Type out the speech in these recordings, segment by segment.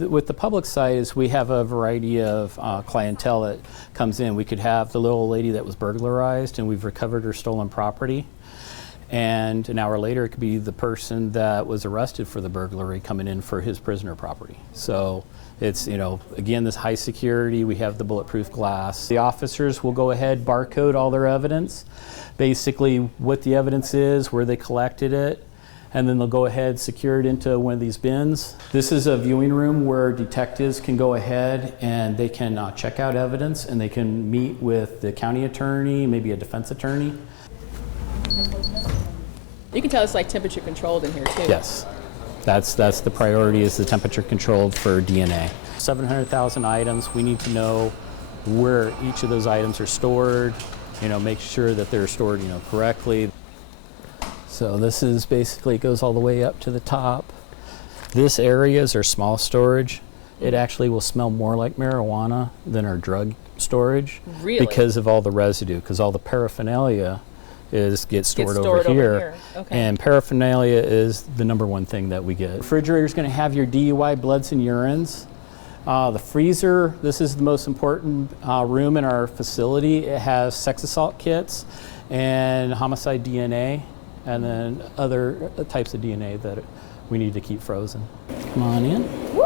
with the public side is we have a variety of clientele that comes in. We could have the little lady that was burglarized and we've recovered her stolen property. And an hour later, it could be the person that was arrested for the burglary coming in for his prisoner property. So it's, you know, again, this high security, we have the bulletproof glass. The officers will go ahead, barcode all their evidence, basically what the evidence is, where they collected it, and then they'll go ahead, secure it into one of these bins. This is a viewing room where detectives can go ahead and they can check out evidence and they can meet with the county attorney, maybe a defense attorney. You can tell it's like temperature controlled in here too. Yes, that's the priority, is the temperature controlled for DNA. 700,000 items. We need to know where each of those items are stored. You know, make sure that they're stored, you know, correctly. So this is basically goes all the way up to the top. This area is our small storage. It actually will smell more like marijuana than our drug storage. Really? Because of all the residue, because all the paraphernalia gets stored over here. Okay. And paraphernalia is the #1 thing that we get. The refrigerator is going to have your DUI bloods and urines. The freezer, this is the most important room in our facility. It has sex assault kits and homicide DNA, and then other types of DNA that we need to keep frozen. Come on in. Woo!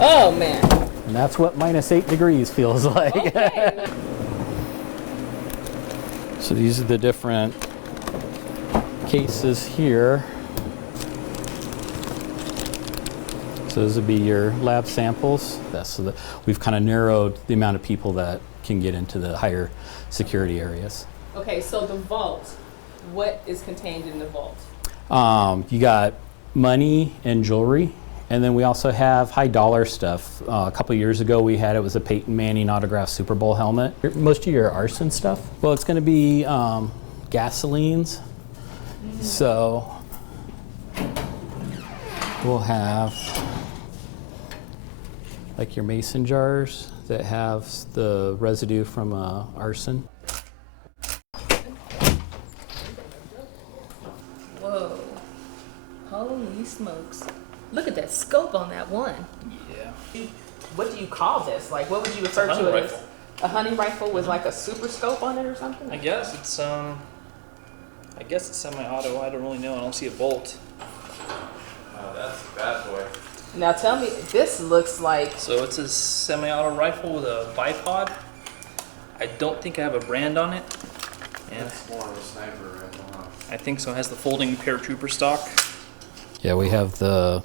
Oh man. And that's what -8 degrees feels like. Okay. So these are the different cases here. So those would be your lab samples. So we've kind of narrowed the amount of people that can get into the higher security areas. Okay, so the vault, what is contained in the vault? You got money and jewelry, and then we also have high dollar stuff. A couple years ago we had, it was a Peyton Manning autographed Super Bowl helmet. Most of your arson stuff, well, it's going to be gasolines. So we'll have like your mason jars that have the residue from arson. Whoa, holy smokes. Look at that scope on that one. Yeah. What do you call this? Like, what would you refer to it as? A hunting rifle with like a super scope on it or something? I guess it's semi-auto. I don't really know. I don't see a bolt. Oh, that's a bad boy. Now tell me, this looks like... So it's a semi-auto rifle with a bipod. I don't think I have a brand on it. And It's more of a sniper rifle, huh? I think so. It has the folding paratrooper stock. Yeah, we have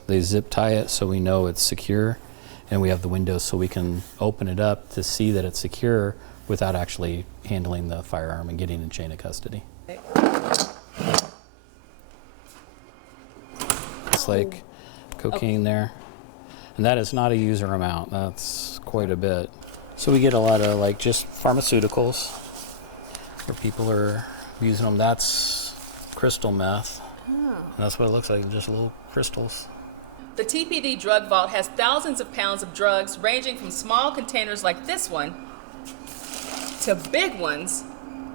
they zip tie it so we know it's secure, and we have the windows so we can open it up to see that it's secure without actually handling the firearm and getting in chain of custody. It's like cocaine there, and that is not a user amount. That's quite a bit. So we get a lot of like just pharmaceuticals where people are using them. That's crystal meth. And that's what it looks like, just little crystals. The Tpd Drug Vault has thousands of pounds of drugs ranging from small containers like this one to big ones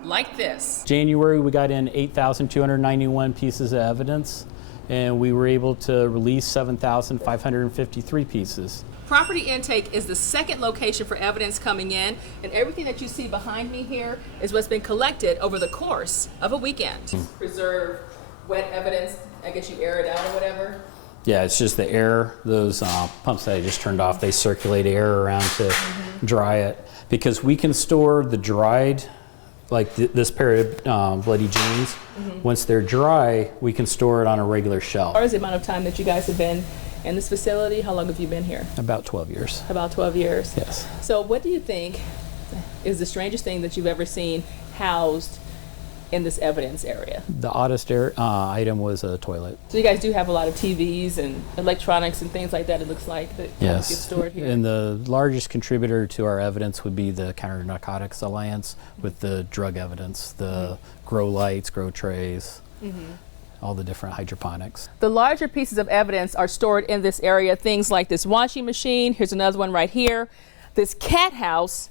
like this. January, we got in 8,291 pieces of evidence, and we were able to release 7,553 pieces. Property intake is the second location for evidence coming in, and everything that you see behind me here is what's been collected over the course of a weekend. Preserve wet evidence, I guess you air it out or whatever? Yeah, it's just the air, those pumps that I just turned off, they circulate air around to dry it. Because we can store the dried, like this pair of bloody jeans, once they're dry, we can store it on a regular shelf. What is the amount of time that you guys have been in this facility? How long have you been here? About 12 years. About 12 years? Yes. So what do you think is the strangest thing that you've ever seen housed in this evidence area? The oddest item was a toilet. So you guys do have a lot of TVs and electronics and things like that, it looks like, that Yes. get stored here. And the largest contributor to our evidence would be the Counter Narcotics Alliance with the drug evidence, the grow lights, grow trays, all the different hydroponics. The larger pieces of evidence are stored in this area, things like this washing machine, here's another one right here, this cat house,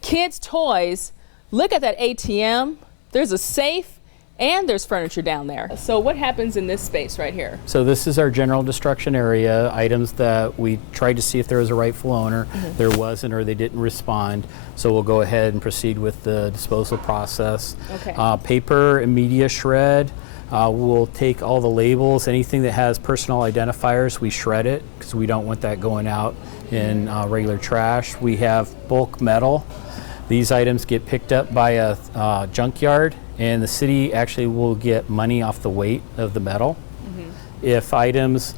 kids' toys, look at that ATM, there's a safe, and there's furniture down there. So what happens in this space right here? So this is our general destruction area, items that we tried to see if there was a rightful owner. There wasn't, or they didn't respond. So we'll go ahead and proceed with the disposal process. Okay. Paper and media shred. We'll take all the labels, anything that has personal identifiers, we shred it because we don't want that going out in regular trash. We have bulk metal. These items get picked up by a junkyard, and the city actually will get money off the weight of the metal. If items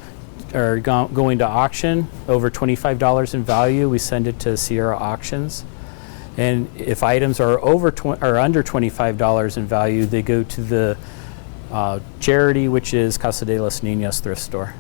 are going to auction over $25 in value, we send it to Sierra Auctions. And if items are under $25 in value, they go to the charity, which is Casa de los Niños thrift store.